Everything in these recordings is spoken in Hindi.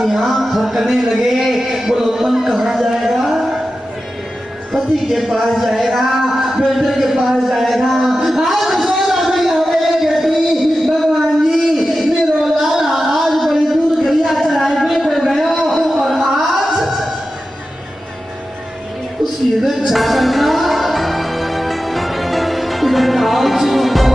की आंख फड़कने लगे। बोलो मन कहाँ जाएगा? पति के पास जाएगा, बेटे के पास जाएगा। आज सोचा भी हमें कहती भगवान जी मेरो लाला आज बड़ी दूर गलिया चढ़ाई पे गयो और आज उसकी रक्षा करना इधर आओ सुनो।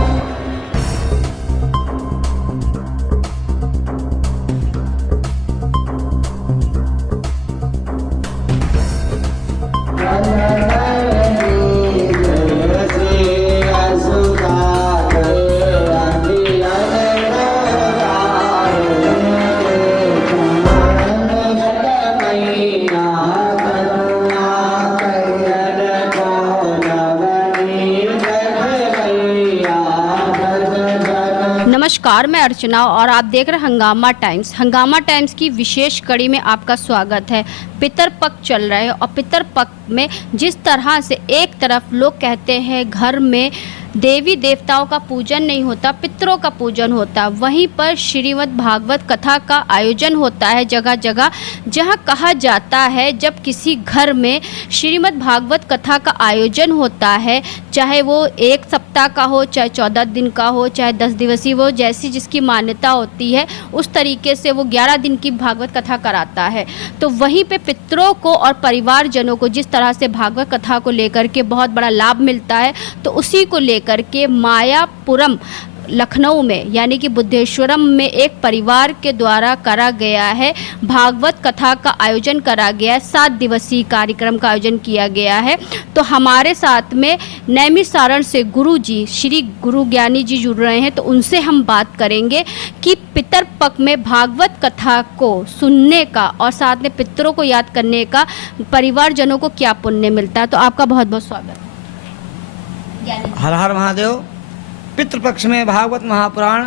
नमस्कार, मैं अर्चना और आप देख रहे हैं हंगामा टाइम्स। हंगामा टाइम्स की विशेष कड़ी में आपका स्वागत है। पितरपक्ष चल रहे हैं और पितरपक्ष में जिस तरह से एक तरफ लोग कहते हैं घर में देवी देवताओं का पूजन नहीं होता, पितरों का पूजन होता, वहीं पर श्रीमद् भागवत कथा का आयोजन होता है जगह जगह। जहां कहा जाता है जब किसी घर में श्रीमद् भागवत कथा का आयोजन होता है, चाहे वो 1 सप्ताह का हो, चाहे 14 दिन का हो, चाहे 10 दिवसीय हो, जैसी जिसकी मान्यता होती है उस तरीके से वो 11 दिन की भागवत कथा कराता है। तो वहीं पे पितरों को और परिवारजनों को जिस तरह से भागवत कथा को लेकर के बहुत बड़ा लाभ मिलता है, तो उसी को करके मायापुरम लखनऊ में यानी कि बुद्धेश्वरम में एक परिवार के द्वारा करा गया है भागवत कथा का आयोजन करा गया है। 7 दिवसीय कार्यक्रम का आयोजन किया गया है। तो हमारे साथ में नैमिषारण से गुरु जी श्री गुरु ज्ञानी जी जुड़ रहे हैं, तो उनसे हम बात करेंगे कि पितरपक्ष में भागवत कथा को सुनने का और साथ में पितरों को याद करने का परिवारजनों को क्या पुण्य मिलता है। तो आपका बहुत बहुत स्वागत। हर हर महादेव। पितृपक्ष में भागवत महापुराण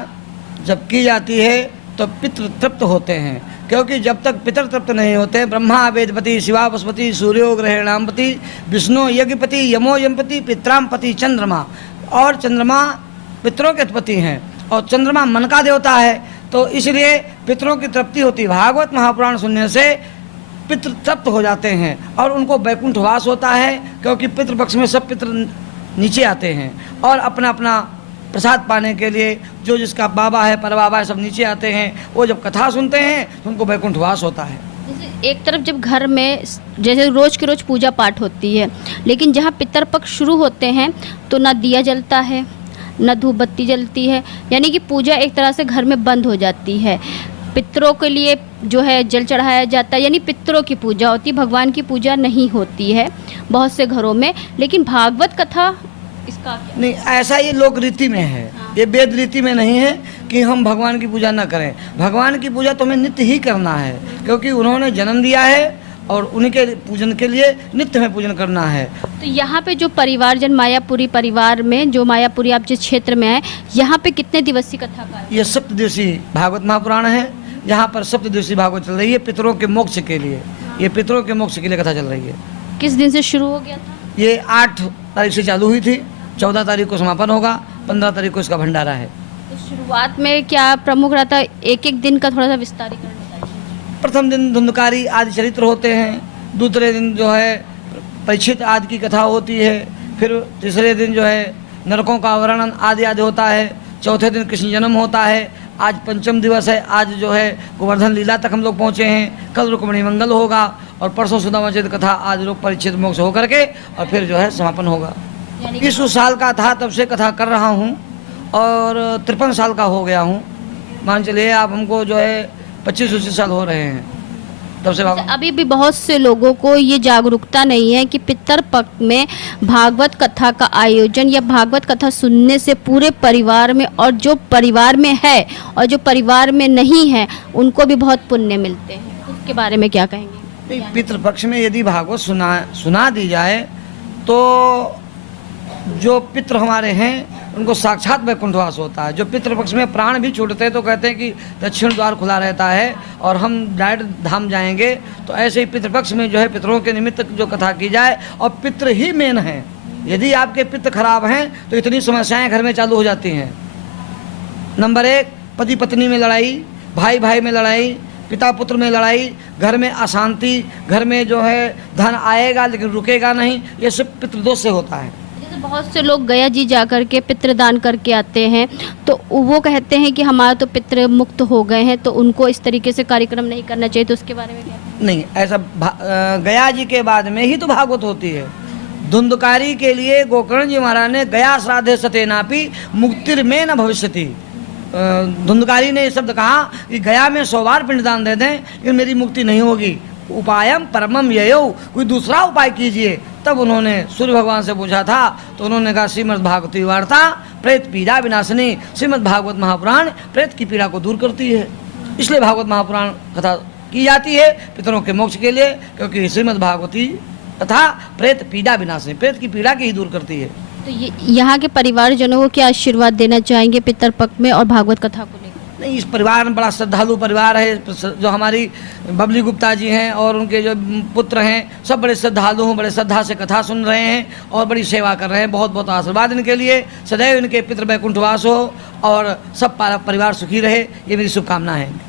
जब की जाती है तो पितृ तृप्त होते हैं, क्योंकि जब तक पितर तृप्त नहीं होते, ब्रह्मा वेदपति, शिवा वसुपति, सूर्यो ग्रहणामपति, विष्णु यज्ञपति, यमो यमपति, पित्रामपति चंद्रमा, और चंद्रमा पितरों के पति हैं और चंद्रमा मन का देवता है। तो इसलिए पितरों की तृप्ति होती। भागवत महापुराण सुनने से पितृ तृप्त हो जाते हैं और उनको वैकुंठवास होता है, क्योंकि पितृपक्ष में सब पितृ नीचे आते हैं और अपना अपना प्रसाद पाने के लिए जो जिसका बाबा है परबाबा है सब नीचे आते हैं। वो जब कथा सुनते हैं तो उनको वैकुंठवास होता है। जैसे एक तरफ जब घर में जैसे रोज की रोज पूजा पाठ होती है, लेकिन जहाँ पितरपक्ष शुरू होते हैं तो ना दिया जलता है ना धूप बत्ती जलती है, यानी कि पूजा एक तरह से घर में बंद हो जाती है। पितरों के लिए जो है जल चढ़ाया जाता है, यानी पितरों की पूजा होती है, भगवान की पूजा नहीं होती है बहुत से घरों में। लेकिन भागवत कथा इसका क्या? नहीं, ऐसा ये लोक रीति में है। ये वेद रीति में नहीं है कि हम भगवान की पूजा ना करें। भगवान की पूजा तो हमें नित्य ही करना है, क्योंकि उन्होंने जन्म दिया है और उन्हीं के पूजन के लिए नित्य में पूजन करना है। तो यहाँ पे जो परिवारजन मायापुरी परिवार में जो मायापुरी आप जिस क्षेत्र में है, यहाँ पे कितने दिवसीय कथा का? ये 7 दिवसीय भागवत महापुराण है। यहाँ पर 7 दिवसीय भागवत चल रही है पितरों के मोक्ष के लिए। ये पितरों के मोक्ष के लिए कथा चल रही है। किस दिन से शुरू हो गया था? ये 8 तारीख से चालू हुई थी, 14 तारीख को समापन होगा, 15 तारीख को इसका भंडारा है। तो शुरुआत में क्या प्रमुख रहता, एक एक दिन का थोड़ा सा विस्तारीकरण बताइए। प्रथम दिन धुंधकारी आदि चरित्र होते हैं, दूसरे दिन जो है परीक्षित आदि की कथा होती है, फिर तीसरे दिन जो है नरकों का वर्णन आदि आदि होता है, चौथे दिन कृष्ण जन्म होता है। आज पंचम दिवस है, आज जो है गोवर्धन लीला तक हम लोग पहुँचे हैं। कल रुक्मिणी मंगल होगा और परसों सुदामा चरित कथा, आज लोग परीक्षित मोक्ष होकर के और फिर जो है समापन होगा। 20 साल का था तब से कथा कर रहा हूँ और 53 साल का हो गया हूँ। मान चलिए आप हमको जो है 25-26 साल हो रहे हैं तब से। अभी भी बहुत से लोगों को ये जागरूकता नहीं है कि पितरपक्ष में भागवत कथा का आयोजन या भागवत कथा सुनने से पूरे परिवार में, और जो परिवार में है और जो परिवार में नहीं है, उनको भी बहुत पुण्य मिलते हैं। उसके बारे में क्या कहेंगे? पितृपक्ष में यदि भागवत सुना दी जाए तो जो पितृ हमारे हैं उनको साक्षात वैकुंठवास होता है। जो पितृपक्ष में प्राण भी छूटते हैं तो कहते हैं कि दक्षिण द्वार खुला रहता है और हम डायरेक्ट धाम जाएंगे। तो ऐसे ही पितृपक्ष में जो है पितरों के निमित्त जो कथा की जाए, और पितृ ही मेन है। यदि आपके पितृ खराब हैं तो इतनी समस्याएं घर में चालू हो जाती हैं। नंबर 1, पति पत्नी में लड़ाई, भाई भाई में लड़ाई, पिता पुत्र में लड़ाई, घर में अशांति, घर में जो है धन आएगा लेकिन रुकेगा नहीं, ये सब पितृदोष से होता है। जैसे बहुत से लोग गया जी जा कर के पितृदान करके आते हैं, तो वो कहते हैं कि हमारा तो पितृ मुक्त हो गए हैं, तो उनको इस तरीके से कार्यक्रम नहीं करना चाहिए, तो उसके बारे में क्या? नहीं, ऐसा गया जी के बाद में ही तो भागवत होती है। धुंधकारी के लिए गोकर्ण जी महाराज ने गया श्राद्धे सतेनापि मुक्तिर में न भविष्यति, धुंधकारी ने ये शब्द कहा कि गया में 100 बार पिंडदान दे दें लेकिन मेरी मुक्ति नहीं होगी, उपायम परमम ययो, कोई दूसरा उपाय कीजिए। तब उन्होंने सूर्य भगवान से पूछा था, तो उन्होंने कहा श्रीमद् भागवती वार्ता प्रेत पीड़ा विनाशिनी, श्रीमद् भागवत महापुराण प्रेत की पीड़ा को दूर करती है, इसलिए भागवत महापुराण कथा की जाती है पितरों के मोक्ष के लिए, क्योंकि श्रीमद् भागवती तथा प्रेत पीड़ा विनाशिनी, प्रेत की पीड़ा की ही दूर करती है। तो यहाँ के परिवारजनों को क्या आशीर्वाद देना चाहेंगे पितर पक्ष में और भागवत कथा को लेकर? नहीं, इस परिवार में बड़ा श्रद्धालु परिवार है, जो हमारी बबली गुप्ता जी हैं और उनके जो पुत्र हैं सब बड़े श्रद्धालु हैं, बड़े श्रद्धा से कथा सुन रहे हैं और बड़ी सेवा कर रहे हैं। बहुत बहुत आशीर्वाद इनके लिए, सदैव इनके पितृ वैकुंठवास हो और सब परिवार सुखी रहे, ये मेरी शुभकामना है।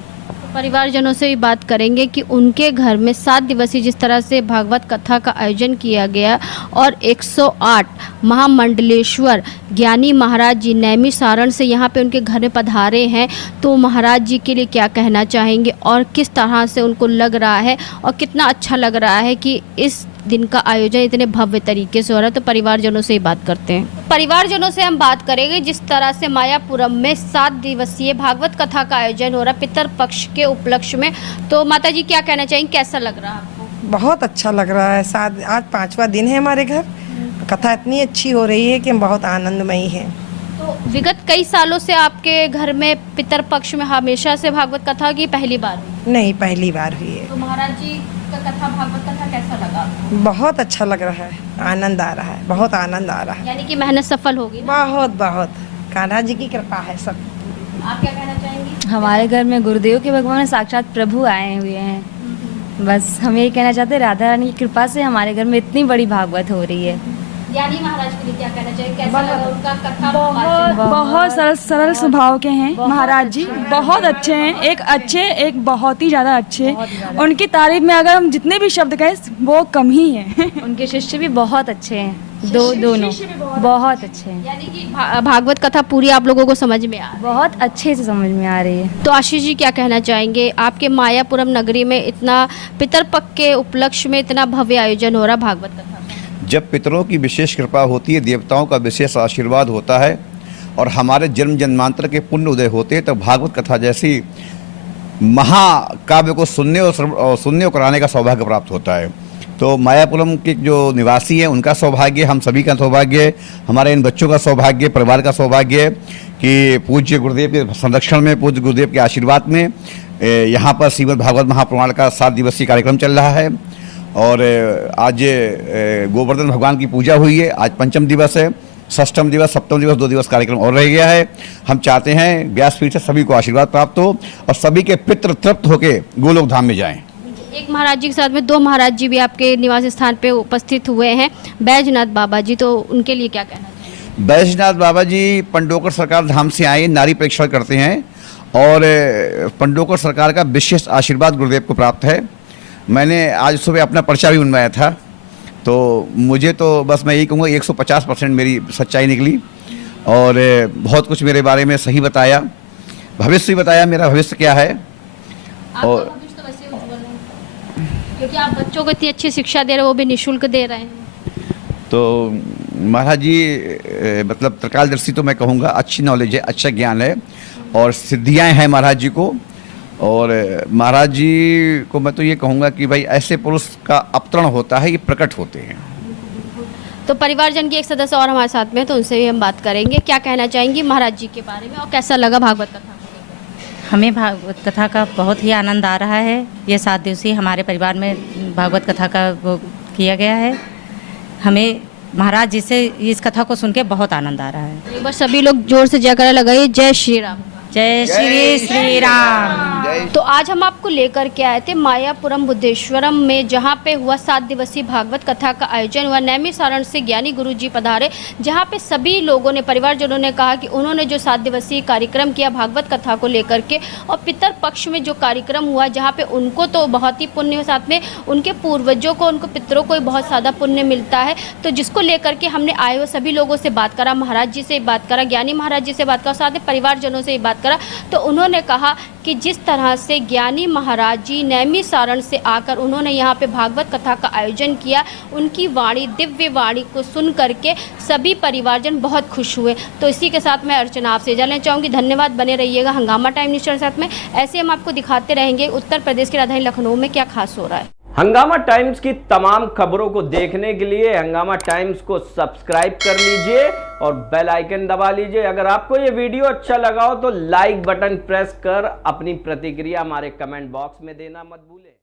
परिवारजनों से भी बात करेंगे कि उनके घर में 7 दिवसीय जिस तरह से भागवत कथा का आयोजन किया गया और 108 महामंडलेश्वर ज्ञानी महाराज जी नैमी सारण से यहाँ पे उनके घर में पधारे हैं, तो महाराज जी के लिए क्या कहना चाहेंगे और किस तरह से उनको लग रहा है और कितना अच्छा लग रहा है कि इस दिन का आयोजन इतने भव्य तरीके से हो रहा है। तो परिवारजनों से ही बात करते हैं। परिवारजनों से हम बात करेंगे जिस तरह से मायापुरम में 7 दिवसीय भागवत कथा का आयोजन हो रहा है पितर पक्ष के उपलक्ष्य में, तो माता जी क्या कहना चाहेंगे, कैसा लग रहा है आपको? बहुत अच्छा लग रहा है। आज 5वां दिन है हमारे घर, कथा इतनी अच्छी हो रही है कि हम बहुत आनंदमयी हैं। तो विगत कई सालों से आपके घर में पितर पक्ष में हमेशा से भागवत कथा की पहली बार? नहीं, पहली बार हुई है। तो महाराज जी का कथा भागवत कथा कैसा लगा आपको? बहुत अच्छा लग रहा है, आनंद आ रहा है, बहुत आनंद आ रहा है। यानी कि मेहनत सफल होगी? बहुत बहुत कान्हा जी की कृपा है सब। आप क्या कहना चाहेंगी? हमारे घर में गुरुदेव के भगवान साक्षात प्रभु आए हुए हैं। बस हम यही कहना चाहते हैं, राधा रानी की कृपा से हमारे घर में इतनी बड़ी भागवत हो रही है। यानी महाराज के लिए क्या कहना चाहिए, कैसा लगा उनका कथा? बहुत सरल स्वभाव के हैं महाराज जी, बहुत अच्छे हैं, एक बहुत ही ज़्यादा अच्छे। उनकी तारीफ में अगर हम जितने भी शब्द कहें वो कम ही हैं। उनके शिष्य भी बहुत अच्छे हैं, दोनों बहुत अच्छे हैं। यानी कि भागवत कथा पूरी आप लोगों को समझ में आ, बहुत अच्छे से समझ में आ रही है। तो आशीष जी क्या कहना चाहेंगे, आपके मायापुरम नगरी में इतना पितरपक्ष के उपलक्ष्य में इतना भव्य आयोजन हो रहा भागवत कथा? जब पितरों की विशेष कृपा होती है, देवताओं का विशेष आशीर्वाद होता है और हमारे जन्म जन्मांतर के पुण्य उदय होते हैं, तब भागवत कथा जैसी महाकाव्य को सुनने और कराने का सौभाग्य प्राप्त होता है। तो मायापुरम के जो निवासी हैं उनका सौभाग्य, हम सभी का सौभाग्य, हमारे इन बच्चों का सौभाग्य, परिवार का सौभाग्य कि पूज्य गुरुदेव के संरक्षण में, पूज्य गुरुदेव के आशीर्वाद में यहाँ पर श्रीमद् भागवत महापुराण का 7 दिवसीय कार्यक्रम चल रहा है। और आज गोवर्धन भगवान की पूजा हुई है, आज 5म दिवस है, 6ठम दिवस, 7म दिवस, 2 दिवस कार्यक्रम और रह गया है। हम चाहते हैं व्यासपीठ से सभी को आशीर्वाद प्राप्त हो और सभी के पितृ तृप्त होकर गोलोक धाम में जाएं। एक महाराज जी के साथ में 2 महाराज जी भी आपके निवास स्थान पे उपस्थित हुए हैं, बैजनाथ बाबा जी, तो उनके लिए क्या कहना चाहिए? बैजनाथ बाबा जी पंडोकर सरकार धाम से आए, नारी परीक्षण करते हैं और पंडोकर सरकार का विशेष आशीर्वाद गुरुदेव को प्राप्त है। मैंने आज सुबह अपना पर्चा भी बनवाया था, तो मुझे तो बस मैं यही कहूँगा 150% मेरी सच्चाई निकली और बहुत कुछ मेरे बारे में सही बताया, भविष्य भी बताया, मेरा भविष्य क्या है। और भविष्य तो वैसे उज्जवल है, क्योंकि आप बच्चों को इतनी अच्छी शिक्षा दे रहे हो, वो भी निःशुल्क दे रहे हैं। तो महाराज जी मतलब त्रिकालदर्शी तो मैं कहूँगा, अच्छी नॉलेज है, अच्छा ज्ञान है और सिद्धियाँ हैं महाराज जी को। और महाराज जी को मैं तो ये कहूँगा कि भाई ऐसे पुरुष का अवतरण होता है, ये प्रकट होते हैं। तो परिवारजन की एक सदस्य और हमारे साथ में, तो उनसे भी हम बात करेंगे। क्या कहना चाहेंगी महाराज जी के बारे में और कैसा लगा भागवत कथा? हमें भागवत कथा का बहुत ही आनंद आ रहा है। ये 7 दिवसीय हमारे परिवार में भागवत कथा का वो किया गया है। हमें महाराज जी से इस कथा को सुन के बहुत आनंद आ रहा है। एक बार सभी लोग जोर से जयकारा लगाइए, जय श्री राम। जय श्री राम। तो आज हम आपको लेकर के आए थे मायापुरम बुद्धेश्वरम में, जहाँ पे हुआ 7 दिवसीय भागवत कथा का आयोजन हुआ। नैमिषारण्य से ज्ञानी गुरु जी पधारे, जहाँ पे सभी लोगों ने, परिवारजनों ने कहा कि उन्होंने जो 7 दिवसीय कार्यक्रम किया भागवत कथा को लेकर के, और पितर पक्ष में जो कार्यक्रम हुआ जहाँ पे उनको तो बहुत ही पुण्य, साथ में उनके पूर्वजों को, उनको पितरों को बहुत ज़्यादा पुण्य मिलता है। तो जिसको लेकर के हमने आए हुए सभी लोगों से बात करा, महाराज जी से बात करा, ज्ञानी महाराज जी से बात करा, साथ में परिवारजनों से बात करा। तो उन्होंने कहा कि जिस तरह से ज्ञानी महाराज जी नैमिषारण्य से आकर उन्होंने यहाँ पे भागवत कथा का आयोजन किया, उनकी वाणी, दिव्य वाणी को सुन करके सभी परिवारजन बहुत खुश हुए। तो इसी के साथ मैं अर्चना आपसे जानना चाहूँगी। धन्यवाद, बने रहिएगा हंगामा टाइम न्यूज़ के साथ में। ऐसे हम आपको दिखाते रहेंगे उत्तर प्रदेश की राजधानी लखनऊ में क्या खास हो रहा है। हंगामा टाइम्स की तमाम खबरों को देखने के लिए हंगामा टाइम्स को सब्सक्राइब कर लीजिए और बेल आइकन दबा लीजिए। अगर आपको ये वीडियो अच्छा लगा हो तो लाइक बटन प्रेस कर अपनी प्रतिक्रिया हमारे कमेंट बॉक्स में देना मत भूलें।